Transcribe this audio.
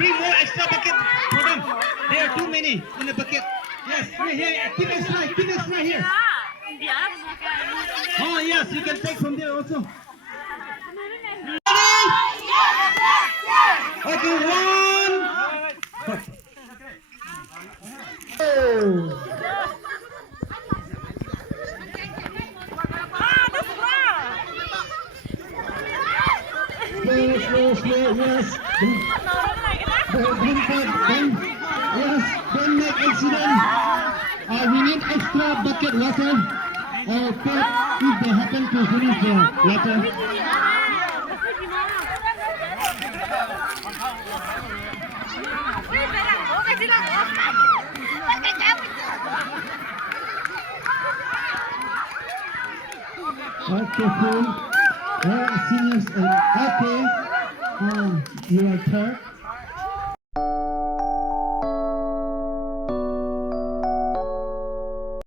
Bring more extra bucket for them. There are too many in the bucket. Yes, here. Keep extra here. Oh yes, you can take from there also. Okay, one. Oh. Slow, yes. Yes, don't make accident. We need extra bucket water. If they happen to finish the water. Okay, cool. Seniors, okay. You are third.